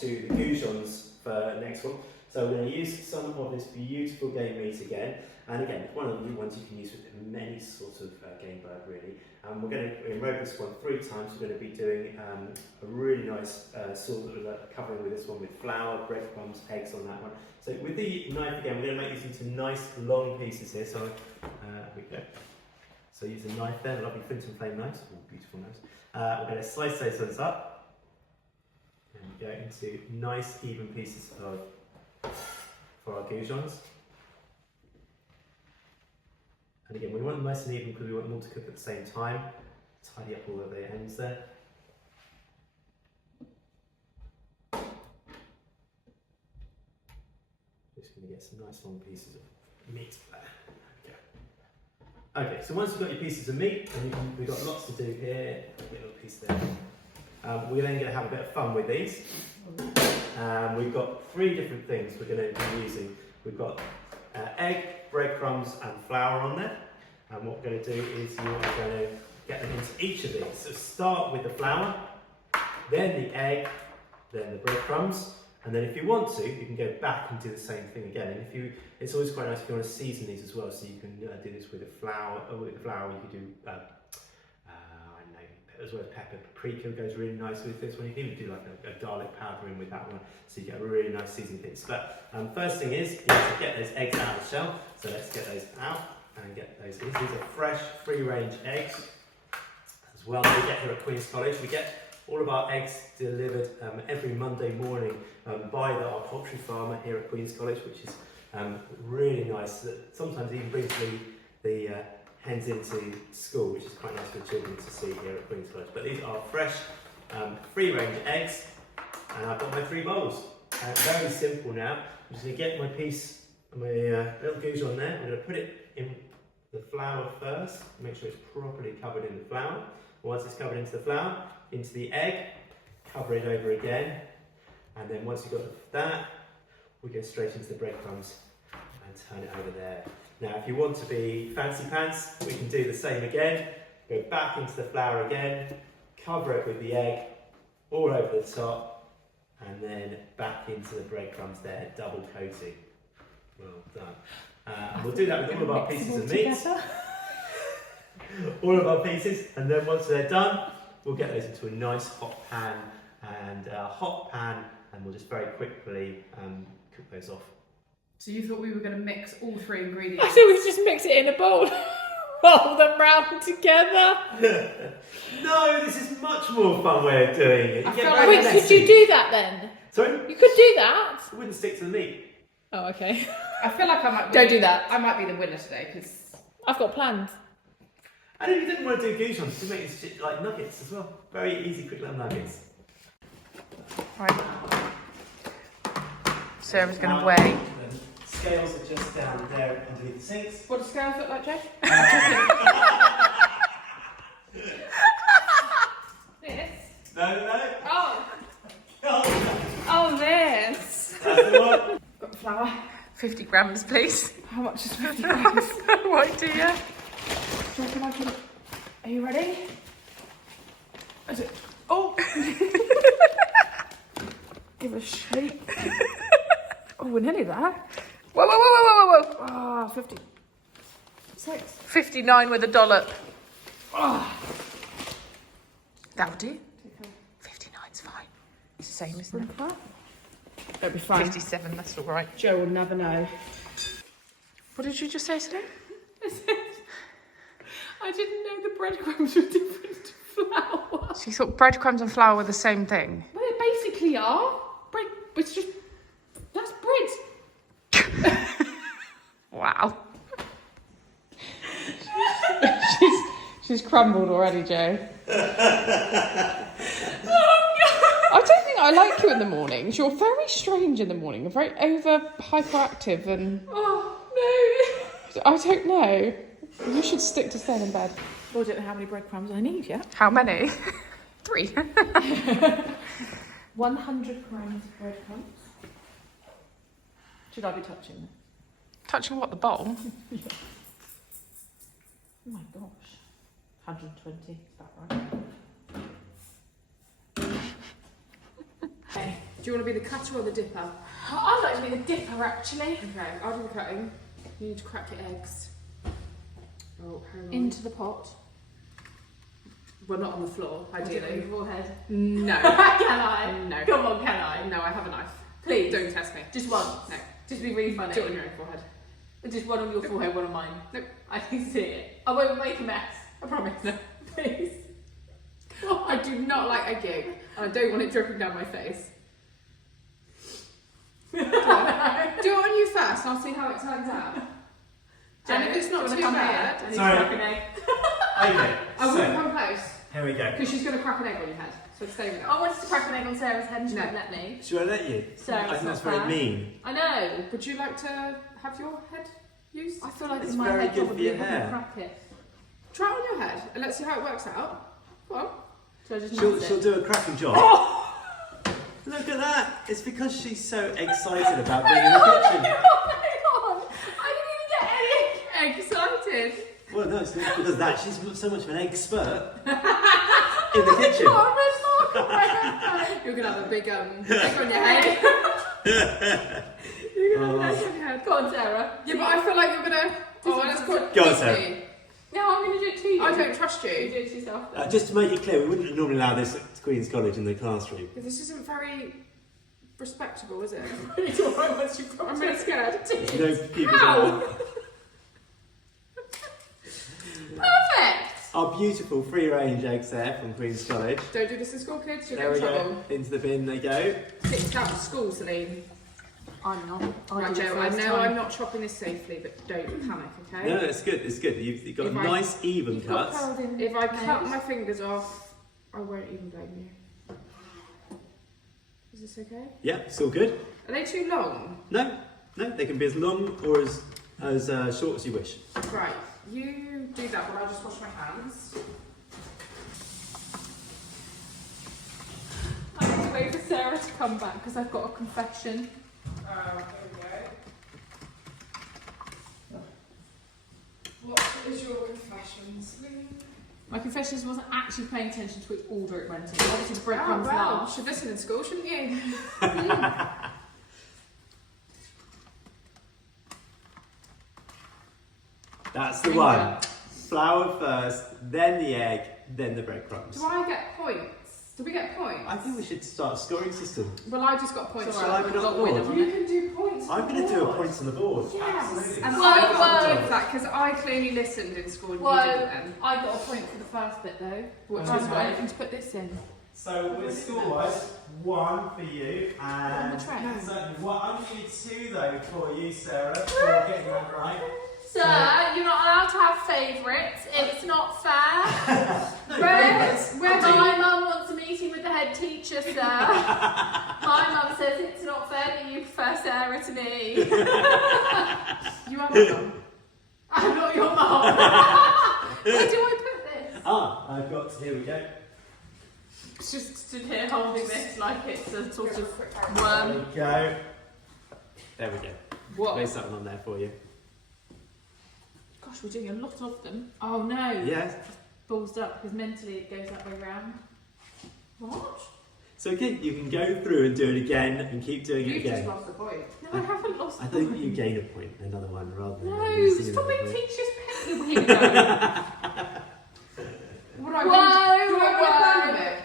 To the goujons for next one. So we're going to use some of this beautiful game meat again, and again, it's one of the ones you can use with many sorts of game bird really. We're going to enrobe this one 3 times. We're going to be doing a really nice sort of covering with this one with flour, breadcrumbs, eggs on that one. So with the knife again, we're going to make these into nice long pieces here. So here we go. So use a knife there, a lovely flint and flame knife, oh, beautiful knives. We're going to slice those ones up. And go into nice even pieces for our goujons. And again, we want them nice and even because we want them all to cook at the same time. Tidy up all of the ends there. Just going to get some nice long pieces of meat there. Okay, so once you've got your pieces of meat, and we've got lots to do here, get a little piece there. We're then going to have a bit of fun with these. We've got 3 different things we're going to be using. We've got egg, breadcrumbs and flour on there. And what we're going to do is you're going to get them into each of these. So start with the flour, then the egg, then the breadcrumbs. And then if you want to, you can go back and do the same thing again. And it's always quite nice if you want to season these as well. So you can do this with the flour, you could do as well as pepper, paprika goes really nice with this one. You can even do like a garlic powder in with that one, so you get a really nice seasoning piece. But first thing is, you have to get those eggs out of the shell. So let's get those out and get those in. These are fresh, free-range eggs as well. We get here at Queen's College. We get all of our eggs delivered every Monday morning by our poultry farmer here at Queen's College, which is really nice. That sometimes even brings the hens into school, which is quite nice for children to see here at Queen's College. But these are fresh, free-range eggs, and I've got my 3 bowls. Very simple now. I'm just going to get my piece, my little goujon there. I'm going to put it in the flour first, make sure it's properly covered in the flour. Once it's covered into the flour, into the egg, cover it over again, and then once you've got that, we go straight into the breadcrumbs and turn it over there. Now, if you want to be fancy pants, we can do the same again. Go back into the flour again, cover it with the egg, all over the top, and then back into the breadcrumbs there, double coating. Well done. And we'll do that with all of our pieces of meat. All of our pieces, and then once they're done, we'll get those into a nice hot pan, and we'll just very quickly cook those off. So you thought we were going to mix all 3 ingredients? I thought we just mix it in a bowl, roll them round together. No, this is much more fun way of doing it. Wait, could you do that then? Sorry? You could do that. It wouldn't stick to the meat. Oh, okay. I feel like I might be... Don't do that. I might be the winner today, because... I've got plans. I know you didn't want to do goujons, you make this like nuggets as well. Very easy, quick little nuggets. Right. Sarah's going to weigh... The scales are just down there underneath the sinks. What do scales look like, Joe? This? No. Oh! Oh, Oh, this! that's the one. Got flour. 50 grams, please. How much is 50 grams? No idea. Do you reckon I can... Are you ready? Is it... Oh! Give it a shake. Oh, we're nearly there. Whoa. Ah, 50. 6. 59 with a dollop. Oh. That'll do. 59's fine. It's the same, isn't it? That'll be fine. 57, that's all right. Joe will never know. What did you just say, Celine? I didn't know the breadcrumbs were different to flour. So you thought breadcrumbs and flour were the same thing? Well, they basically are. Bread, it's just... That's bread. Wow. she's crumbled already, Joe. I don't think I like you in the mornings. You're very strange in the morning. You're very hyperactive and... Oh, no. I don't know. You should stick to staying in bed. Well, I don't know how many breadcrumbs I need yet. How many? 3. 100 grams of breadcrumbs. Should I be touching them? Touching what, the bowl? Yeah. Oh my gosh. 120, is that right? Okay, Do you want to be the cutter or the dipper? I'd like to be the dipper, actually. Okay, I'll do the cutting. You need to crack your eggs. Oh, hang on. Into the pot. Well, not on the floor, ideally. Forehead. No. Can I? No. Come on, can I? No, I have a knife. Please. Don't test me. Just once. No. Just be really funny. Do it on your own forehead. Just one on your forehead, one on mine. Nope. I can see it. I won't make a mess. I promise. No. Please. I do not like a gig. I don't want it dripping down my face. Do it on you first, and I'll see how it turns out. And if it's not too bad, I need Sorry. to crack an egg. Okay, I won't so come close here we go. because she's going to crack an egg on your head. So stay with it. I wanted to crack an egg on Sarah's head and she No. wouldn't let me. Should I let you? So I think that's very mean. I know. Would you like to have your head used? I feel like It's my very head good for probably your wouldn't hair. crack it. Try it on your head and let's see how it works out. Go on. So I just She'll mess she'll it. do a cracking job. Look at that! It's because she's so excited about being in the kitchen. Oh my god! I didn't even get any. Excited. Well, no, it's not because of that. She's so much of an expert in the kitchen. Got a red mark on my head. You're going to have a big egg on your head. You're going to have an egg on your head. Go on, Sarah. Yeah, but I feel like you're going to... Oh, let's call it... Go on, Sarah. No, I'm going to do it to you. I don't trust You do you. it to yourself. Just to make it clear, we wouldn't normally allow this at Queen's College in the classroom. This isn't very respectable, is it? It's alright once you've got I'm really scared. No people. Ow! Perfect! Our beautiful free-range eggs there from Queen's College. Don't do this in school, kids. You'll There get we in trouble. go. Into the bin they go. Kicked out of school, Celine. I'm not. Right, Joe, I know I'm not chopping this safely, but don't panic, okay? No, it's good. It's good. You've got If I- nice even cuts. If I cut my fingers off, I won't even blame you. Is this okay? Yeah, it's all good. Are they too long? No, they can be as long or as short as you wish. Right, you do that while I just wash my hands. I have to wait for Sarah to come back because I've got a confession. There we go. What is your confession, Celine? My confession is I wasn't actually paying attention to which order it went in. Obviously, the bread comes well, last. should listen in school, shouldn't you? That's the Finger. one. Flour first, then the egg, then the breadcrumbs. Do I get points? Do we get points? I think we should start a scoring system. Well, I just got points. Shall I put it on the board? You can do points. I'm going to do a points on the board. Yes. Absolutely. And Well, I got well- a point for that because I clearly listened in school and Well, you didn't then. I got a point for the first bit though. Which I was haven't got what? anything to put this in. So with school-wise, 1 for you, On and the tray. certainly I'm going to need 2 though for you, Sarah, for getting that right. Sir, you're not allowed to have favourites. It's not fair. No, Where's My mum wants a meeting with the head teacher, sir. My mum says it's not fair that you prefer Sarah to me. You are my mum. I'm not your mum. Where do I put this? I've got, here we go. It's just stood here holding this like it's a sort of There worm. we go. There we go. What? There's something on there for you. Gosh, we're doing a lot of them. Oh no. Yes. Balls up because mentally it goes that way round. What? So again, you can go through and do it again and keep doing it You've just again. lost the point. No, I haven't lost I the think point. you gain a point, another one, rather than No, losing stop another being point. teacher's pet, you weirdo. What do I Whoa, do? Do I win it?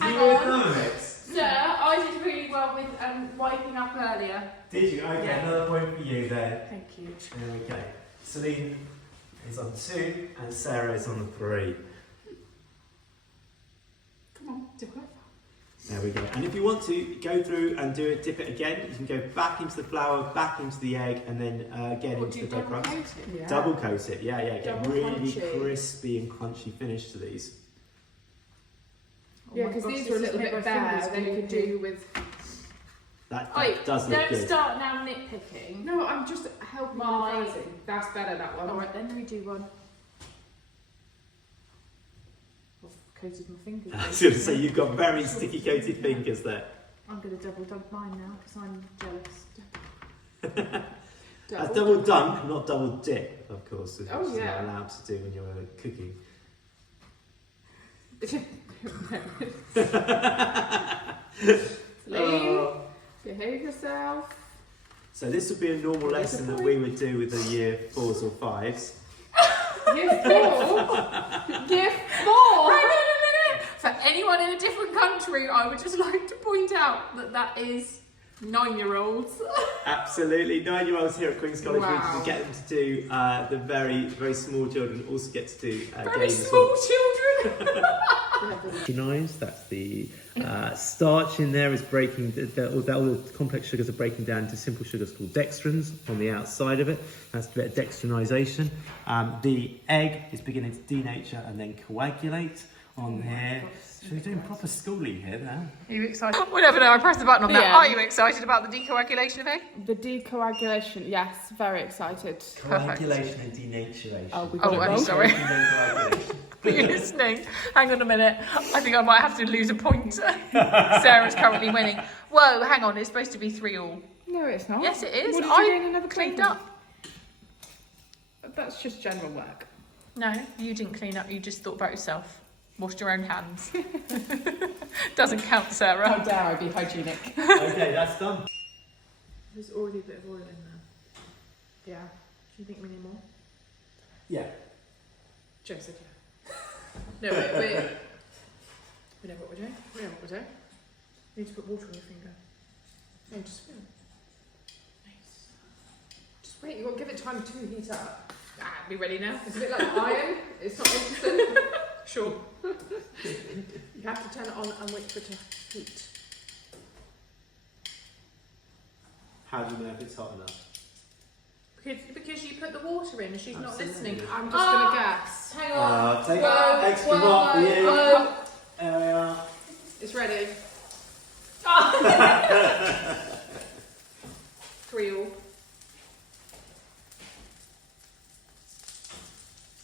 Hang Do you on. know it? Sir, I did really well with wiping up earlier. Did you? Okay, Yeah. another point for you there. Thank you. There we go. Celine is on 2 and Sarah is on 3. Come on, do it. There we go. And if you want to go through and do it, dip it again, you can go back into the flour, back into the egg, and then again What, into do the you double breadcrumbs. coat it? Yeah. Double coat it, yeah, get Double really crunchy. crispy and crunchy finish to these. Oh Yeah, my because gosh, these this are a has little made bit my bare. fingers They could bleed. do with. That Wait, does look don't good. start now nitpicking. No, I'm just helping you My- with phrasing. That's better, that one. Alright then, let me do one. I've coated my fingers. I was going to say, you've got very sticky coated fingers there. I'm going to double dunk mine now because I'm jealous. That's double dunk, not double dip, of course, which Oh, is yeah. not allowed to do when you're cooking. Celine, myself. So this would be a normal lesson that we would do with the year 4s or 5s. Year 4? Year 4? Hang on a minute. For anyone in a different country, I would just like to point out that that is 9-year-olds. Absolutely, 9-year-olds here at Queen's College. Wow. We get them to do the very, very small children also get to do Very games as small well. children. Knives, that's the starch in there is breaking, all the complex sugars are breaking down into simple sugars called dextrins on the outside of it. That's a bit of dextrinization. The egg is beginning to denature and then coagulate on here. So we're doing proper schooling here now. Are you excited? We never know, I pressed the button on that. Yeah. Are you excited about the decoagulation of egg? The decoagulation, yes, very excited. Coagulation and denaturation. Oh, we Oh, got it I'm wrong. sorry. And then coagulation. Are you listening? Hang on a minute. I think I might have to lose a point. Sarah's currently winning. Whoa, hang on. It's supposed to be 3-all. No, it's not. Yes, it is. What did you do in another cleaned table? up. That's just general work. No, you didn't clean up. You just thought about yourself. Washed your own hands. Doesn't count, How Sarah. dare I be hygienic? Okay, that's done. There's already a bit of oil in there. Yeah. Do you think we need more? Yeah. Joe said yeah. No, wait. We know what we're doing. We know what we're doing. You need to put water on your finger. No, just spin. Nice. Just wait, you've got to give it time to heat up. Ah, be ready now. It's a bit like iron. It's not instant. Sure. You have to turn it on and wait for it to heat. How do you know if it's hot enough? Because you put the water in and she's not Absolutely. listening. I'm just going to guess. Hang on. Take Whoa, extra whoa, mark for you. whoa. There we are. It's ready. 3-all.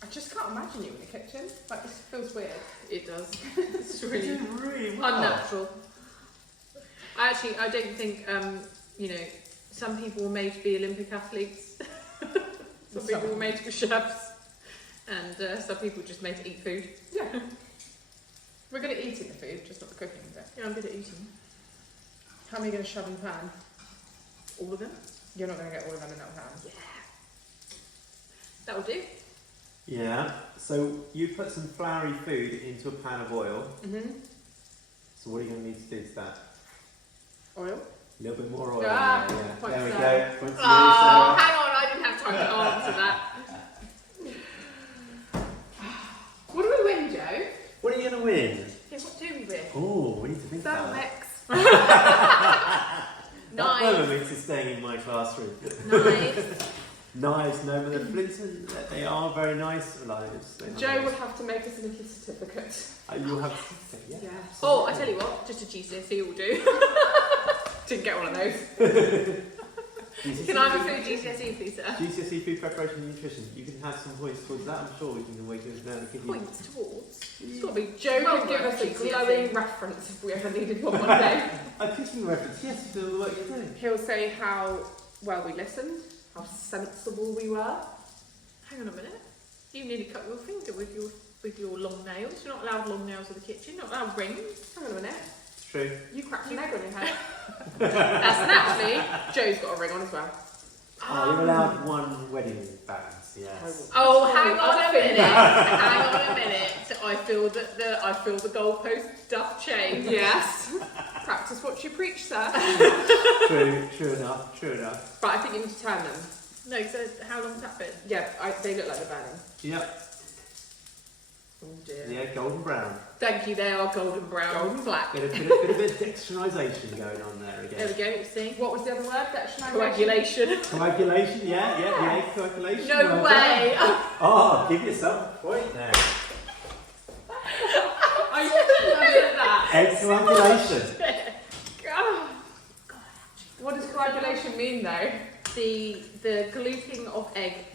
I just can't imagine you in the kitchen. Like, this feels weird. It does. It's You're really doing really well. unnatural. I don't think, some people were made to be Olympic athletes. Some people were made to be chefs. And some people just made to eat food. Yeah. We're good at eating the food, just not the cooking bit. Yeah, I'm good at eating. How many are going to shove in the pan? All of them? You're not going to get all of them in that pan. Yeah. That'll do. Yeah, so you put some floury food into a pan of oil. Mm-hmm. So what are you going to need to do to that? Oil. A little bit more oil. Ah, in there, yeah. point There we to go. Sarah. Point to you, Oh, Sarah. hang on, I didn't have time to answer that. What do we win, Joe? What are you going to win? Yeah, what do we win? Oh, we need to think about that. That Thermomix is staying in my classroom. Nice. Knives, no, but the flints, they are very nice knives. Joe will have to make us a little certificate. You'll have to say, yeah. Yes. Oh, I tell you what, just a GCSE will do. Didn't get one of those. Can I have a food GCSE, please, sir? GCSE food preparation and nutrition. You can have some points towards that. I'm sure we can give you. Points towards. It's got to be Joe well could give us a worth glowing GCSE. reference if we ever needed one day. A cooking reference. Yes, you do all the work you're doing. He'll say how well we listened, how sensible we were. Hang on a minute. You nearly cut your finger with your long nails. You're not allowed long nails in the kitchen. You're not allowed rings. Hang on a minute. It's true. You cracked an egg on your head. That's naturally. Joe's got a ring on as well. Oh, you're allowed one wedding band. Yes. Oh, hang on a minute. Hang on a minute. I feel that the goalpost doth change. Yes. Practice what you preach, sir. True enough. But I think you need to turn them. No, so how long's that been? Yeah, they look like they're burning. Yep. Oh dear. Yeah, golden brown. Thank you, they are golden brown. Golden black. Bit of dextrinization going on there There we again. go, see? What was the other word? Dextrinization? Coagulation. Coagulation, yeah, the egg coagulation. No well way. done. Oh, give yourself a point there. I did that. Egg coagulation. What does coagulation mean, though? The gluting of egg.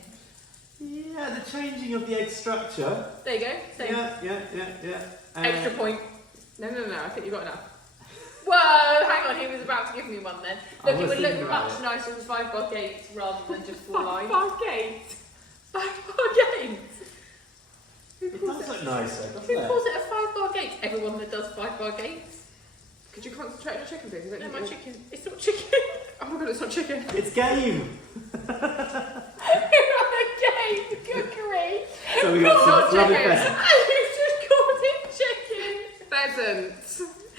Yeah, the changing of the egg structure. There you go. Same. Yeah. Extra point. No, I think you got enough. Whoa, hang on, he was about to give me one then. I Look, it was would thinking look about much it. nicer with 5-bar gates rather than just 4 lines. 5 gates. 5-bar gates. It does look nicer, doesn't Who it? calls it a 5-bar gate? Everyone that does 5-bar gates. Could you concentrate on the chicken, please? No, my chicken. It's not chicken. Oh my god, it's not chicken. It's game. Game cookery. So we got Not some lovely chicken. pheasant. You just called it chicken. Pheasant.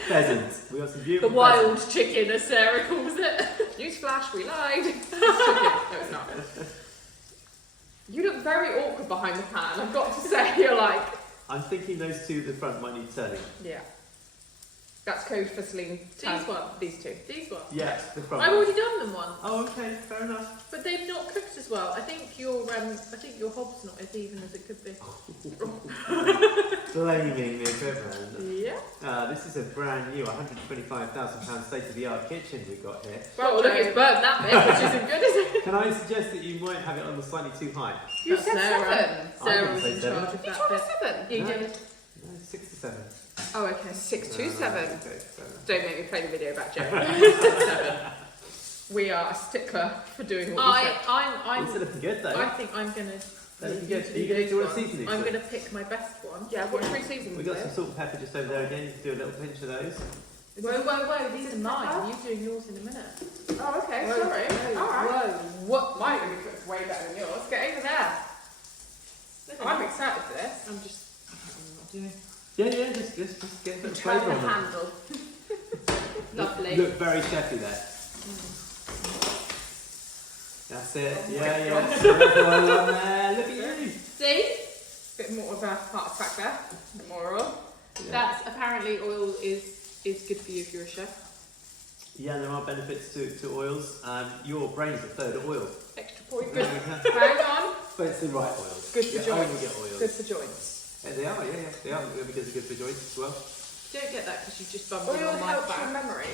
Pheasant. We got some The beautiful wild chicken, as Sarah calls it. Newsflash, we lied. It's chicken. No, it's not. You look very awkward behind the pan. I've got to say, you're like... I'm thinking those two at the front might need turning. Yeah. That's code for Celine. These one. These two. These one. Yeah, the front. I've already done them once. Oh, okay, fair enough. But they've not cooked as well. I think your hob's not as even as it could be. Blaming the equipment. Yeah. This is a brand new £125,000 state-of-the-art kitchen we've got here. Well, look, it's burnt that bit, which isn't good, is it? Can I suggest that you might have it on the slightly too high? You That's said Sarah. 7. Sarah I was didn't in say charge of You that told bit. us 7. You No. did. No, 6 to 7. Oh, okay. 6 to No, 7. okay, fair enough. Don't make me play the video back, Joe. 7. We are a stickler for doing what we said. It's looking good though. I think I'm gonna. They're looking you good. to Are you do going to do these a seasoning? ones. I'm gonna pick my best one. Yeah, what 3 seasons? We've got some salt and pepper just over there again. You can do a little pinch of those. Whoa! These are mine. You're doing yours in a minute. Oh, okay, Whoa, sorry. whoa, Alright. Whoa! What? Mine are going to be cooked way better than yours. Get over there. I'm excited for this. I'm just. I'm not doing. Yeah, just get a bit of Turn flavour the on them. handle. Lovely. Look very chefy there. That's it. Yeah. Well on there. Look at you. See? Bit more of a heart attack there. Bit more oil. Yeah. That's apparently oil is good for you if you're a chef. Yeah, there are benefits to oils. Your brain's a third oil. Extra point. Good. Good. Hang on. But it's the right oils. Good for You joints. only get oils. Good for joints. Yeah, they are. They are because they're good for joints as well. Don't get that because you just bumped Oil it on my helps your back. memory.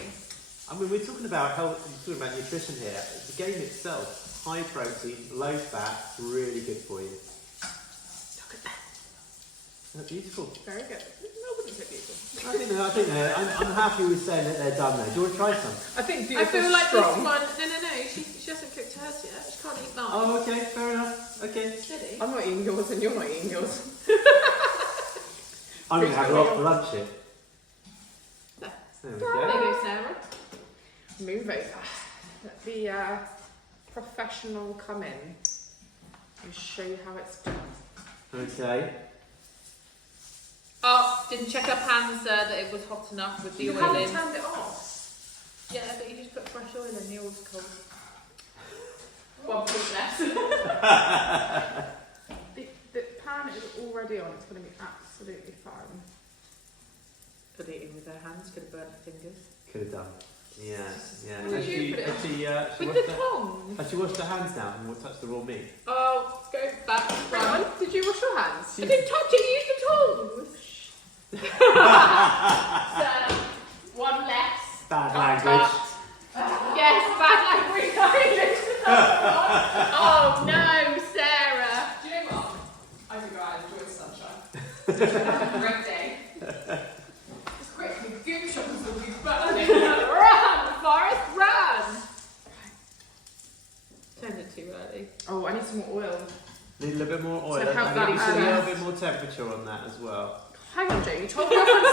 I mean, we're talking about health. We're talking about nutrition here. The game itself, high protein, low fat, really good for you. Look at that. They're beautiful. Very good. No, I wouldn't say beautiful. I think I'm happy with saying that they're done there. Do you want to try some? I think I beautiful feel like strong. this one. No. She hasn't cooked hers yet. She can't eat mine. Oh, okay, fair enough. Okay. Steady. I'm not eating yours and you're not eating yours. I'm going to have a lot for lunch here. There. There we There go. you go, Sarah. Move over. Let the professional come in and show you how it's done. Okay. Oh, didn't check her pans that it was hot enough with the You oil haven't in. turned it off. Yeah, but you just put fresh oil in, the oil's cold. 1 point less. The pan is already on. It's going to be absolutely fine. Put it in with her hands, could have burnt her fingers. Could have done. Yeah. Would Has you she, put it has she, With washed the her, tongs. has she washed her hands down and will touch the raw meat? Oh, go back. Hang on, did you wash your hands? I didn't touch it, use the tongs. So, one less. Bad language. Yes, bad language. Oh no, Sarah. Do you know what? I think I enjoy the sunshine. Have a great day. Just quickly, goujons will be burning. Run, Forrest, run. Turned it too early. Oh, I need some more oil. Need a little bit more oil. So how and that need a little balance? bit more temperature on that as well. Hang on, Joe. You told me off on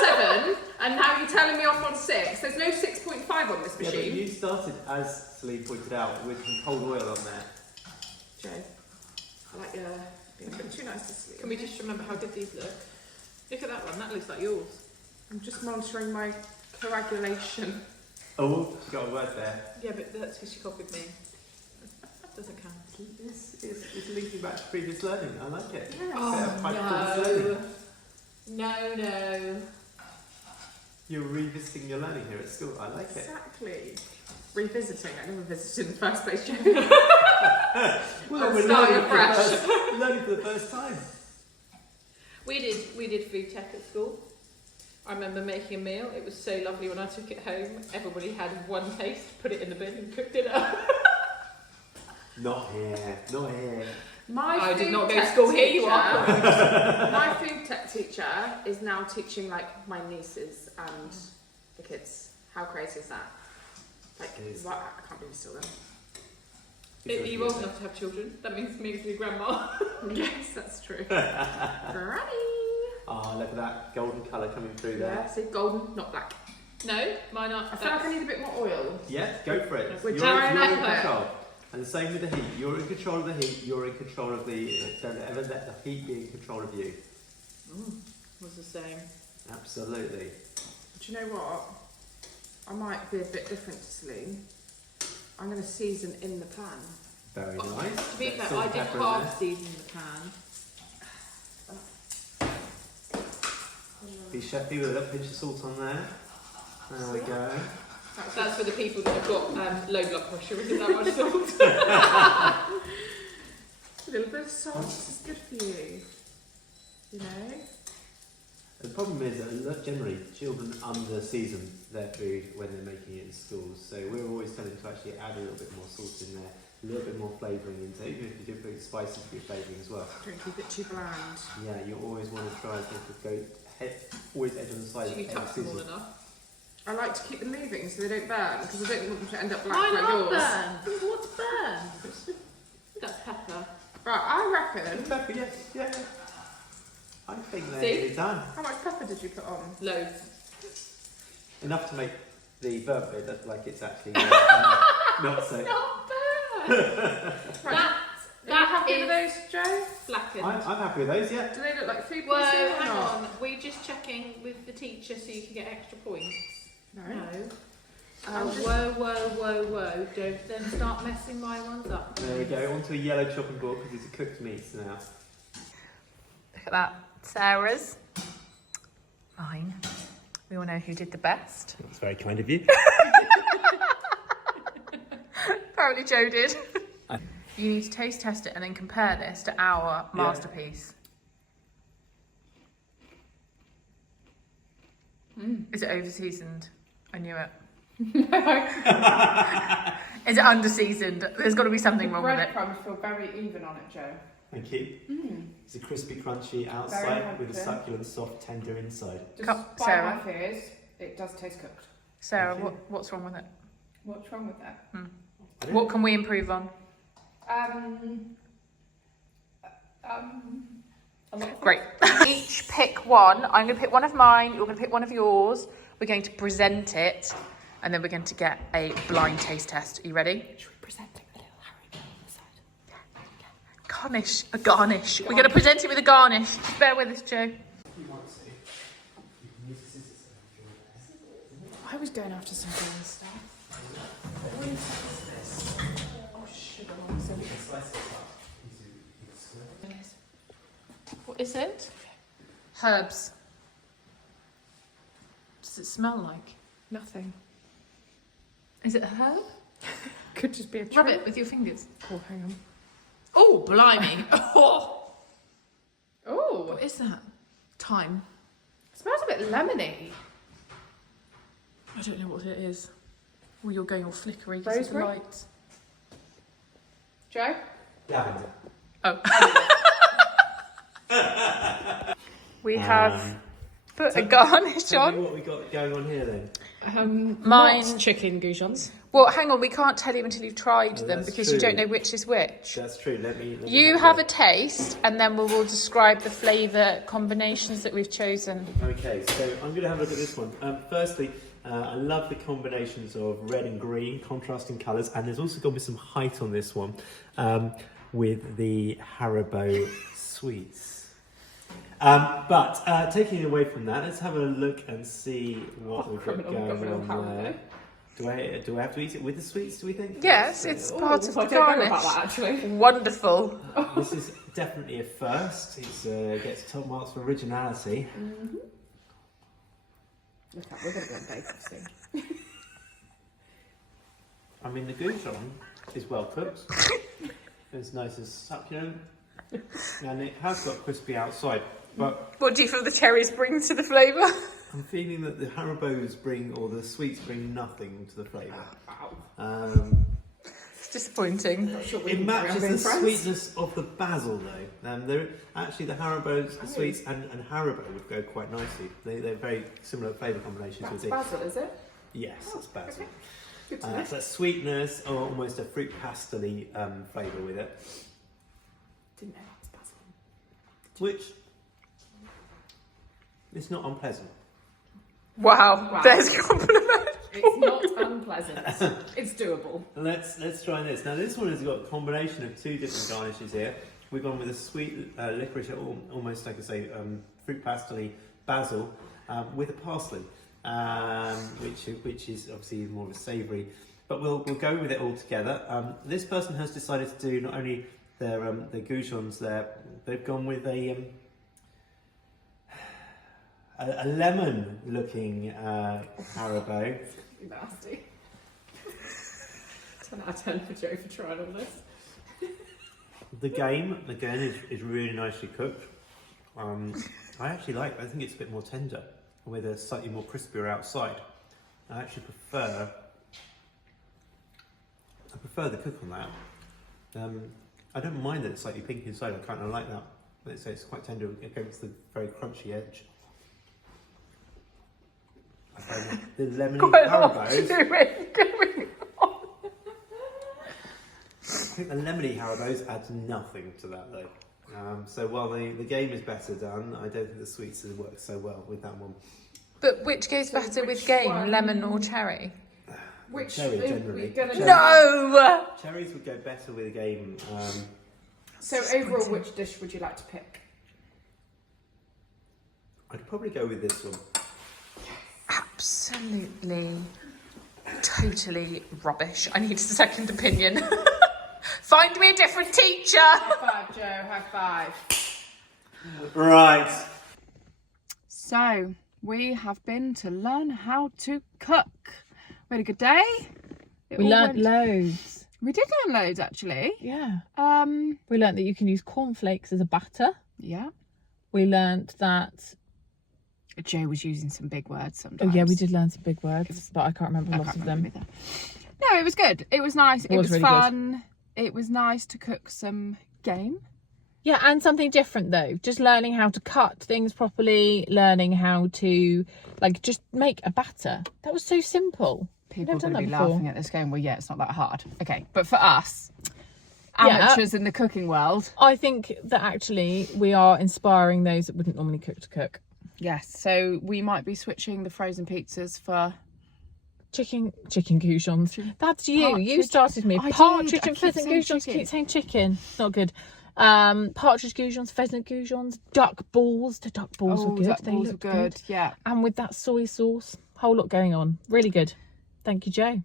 7, and now you're telling me off on 6. There's no 6.5 on this Yeah, but machine. you started, as Celine pointed out, with some cold oil on there. Joe, I like being a bit too nice to sleep. Can we just remember how good these look? Look at that one, that looks like yours. I'm just monitoring my coagulation. Oh, she got a word there. Yeah, but that's because she copied me. Doesn't count. It's linking back to previous learning. I like it. Yes. Oh, Back to previous learning. No. You're revisiting your learning here at school. I like it. Exactly. Revisiting. I never visited in the first place, Joe. Well, I'm we're starting learning afresh. learning for the first time. We did food tech at school. I remember making a meal. It was so lovely when I took it home. Everybody had one taste, put it in the bin and cooked it up. Not here. I did not go food to school tech here, you teacher- are. My food tech teacher is now teaching like my nieces and the kids. How crazy is that? Like, It is. what? I can't believe he's still there. You're old enough to have children. That means me to be grandma. Yes, that's true. Granny. Oh, look at that golden colour coming through Yeah, there. see, golden, not black. No, mine aren't. I feel like I need a bit more oil. Yeah, go for it. We're You're trying in to- control. And the same with the heat. You're in control of the heat. You're in control of the. Don't ever let the heat be in control of you. Was the same. Absolutely. Do you know what? I might be a bit different to Celine. I'm going to season in the pan. Very nice. To be Let's fair, I salt did and pepper in half there. season the pan. Be chefy with a little pinch of salt on there. There we go. That's for the people that have got low blood pressure, isn't that much salt? A little bit of salt is good for you. You know? The problem is that generally children under-season their food when they're making it in schools, so we're always telling them to actually add a little bit more salt in there, a little bit more flavouring into it, even if you do put spices for your flavouring as well. Don't keep it too bland. Yeah, you always want to try to go always edge on the side Do you of touch them all season. enough? I like to keep them moving so they don't burn because I don't want them to end up black Mine like aren't yours. burned. What's burned? That's pepper. Right, I reckon. Pepper, yeah. I think they're See? nearly done. How much pepper did you put on? Loads. Enough to make the burnt bit look like it's actually not so. Not bad. Right, are you happy with those, Joe? Blackened. I'm happy with those, yeah. Do they look like food Whoa, processing or hang not? on. We're just checking with the teacher so you can get extra points. No. Whoa. Don't then start messing my ones up. There we go, onto a yellow chopping board because these are cooked meats now. Look at that. Sarah's. Mine. We all know who did the best. That's very kind of you. Apparently Joe did. You need to taste test it and then compare this to our masterpiece. Is it over seasoned? I knew it. Is it under seasoned? There's got to be something wrong with it. Breadcrumbs feel very even on it, Joe. Thank you. It's a crispy, crunchy outside with a succulent, soft, tender inside. Despite Sarah? my fears, it does taste cooked. Sarah, Thank you. what's wrong with it? What's wrong with that? What can we improve on? A lot of Great. Each pick one. I'm going to pick one of mine. You're going to pick one of yours. We're going to present it, and then we're going to get a blind taste test. Are you ready? Should we present it with a little Harry on the side? Garnish. A garnish. We're going to present it with a garnish. Just bear with us, Joe. I was going after some green stuff. Oh, sugar. What is it? Herbs. Does it smell like? Nothing. Is it a herb? Could just be a Rub tree. it with your fingers. Oh, hang on. Oh, blimey. Oh. Oh, What is that? Thyme. it smells a bit lemony. I don't know what it is. Oh, you're going all flickery because of the Rosemary? lights. Joe? Lavender. Oh. We have put a garnish Tell me on. what we got going on here then. Mine- not chicken goujons. Well, hang on, we can't tell you until you've tried Oh, them that's because you true. don't know which is which. That's true. Let me You have a taste and then we will describe the flavour combinations that we've chosen. Okay, so I'm going to have a look at this one. Firstly, I love the combinations of red and green, contrasting colours, and there's also got to be some height on this one with the Haribo sweets. But taking away from that, let's have a look and see what we've got going on there. Do I have to eat it with the sweets, do we think? Yes, it's part of the I don't know garnish. about that, actually. Wonderful. This is definitely a first. It gets top marks for originality. Look at, we're going to go on bake soon. I mean, the goujon is well cooked. It's nice and succulent. And it has got crispy outside. But What do you feel the cherries bring to the flavour? I'm feeling that the Haribos bring, or the sweets bring nothing to the flavour. It's disappointing. It matches the sweetness of the basil though. Actually the Haribos, the sweets and Haribo would go quite nicely. They're very similar flavour combinations. That's with it. basil, is it? Yes, it's basil. Good to know. It's that sweetness or almost a fruit pastel-y flavour with it. Didn't know that was basil. Which it's not unpleasant. Wow, there's a compliment. It's not unpleasant. It's doable. Let's try this. Now this one has got a combination of two different garnishes here. We've gone with a sweet licorice, almost like I say, fruit pastel basil with a parsley, which is obviously more of a savoury. But we'll go with it all together. This person has decided to do not only their goujons there, they've gone with a lemon-looking haribo. Nasty. 10 out of 10 for Joe for trying all this. The game again is really nicely cooked. I think it's a bit more tender with a slightly more crispier outside. I actually prefer the cook on that. I don't mind that it's slightly pink inside. I kind of like that. But it's quite tender against the very crunchy edge. The lemony haribos. I think the lemony haribos adds nothing to that though. So while the game is better done, I don't think the sweets have worked so well with that one. But which goes better with game, lemon or cherry? Which cherry generally. No! Cherries would go better with a game. So overall, which dish would you like to pick? I'd probably go with this one. Absolutely, totally rubbish. I need a second opinion. Find me a different teacher. High five, Joe. High five. Right. So we have been to learn how to cook. We had a good day. We learnt loads. We did learn loads actually. Yeah. We learnt that you can use cornflakes as a batter. Yeah. We learnt that. Joe was using some big words sometimes. Oh yeah, we did learn some big words, but I can't remember lots of them. Either. No, it was good. It was nice. It was really fun. It was nice to cook some game. Yeah, and something different though. Just learning how to cut things properly, learning how to just make a batter. That was so simple. People are going to be before. laughing at this game. Well, yeah, it's not that hard. Okay, but for us, amateurs in the cooking world, I think that actually we are inspiring those that wouldn't normally cook to cook. yes. So we might be switching the frozen pizzas for Chicken goujons. That's you. Partridge. You started me. I Partridge did. I and keep pheasant saying goujons. chicken. Keep saying chicken. It's not good. Partridge goujons, pheasant goujons, duck balls. The duck balls were good. Duck They balls looked were good. Yeah. And with that soy sauce, whole lot going on. Really good. Thank you, Joe.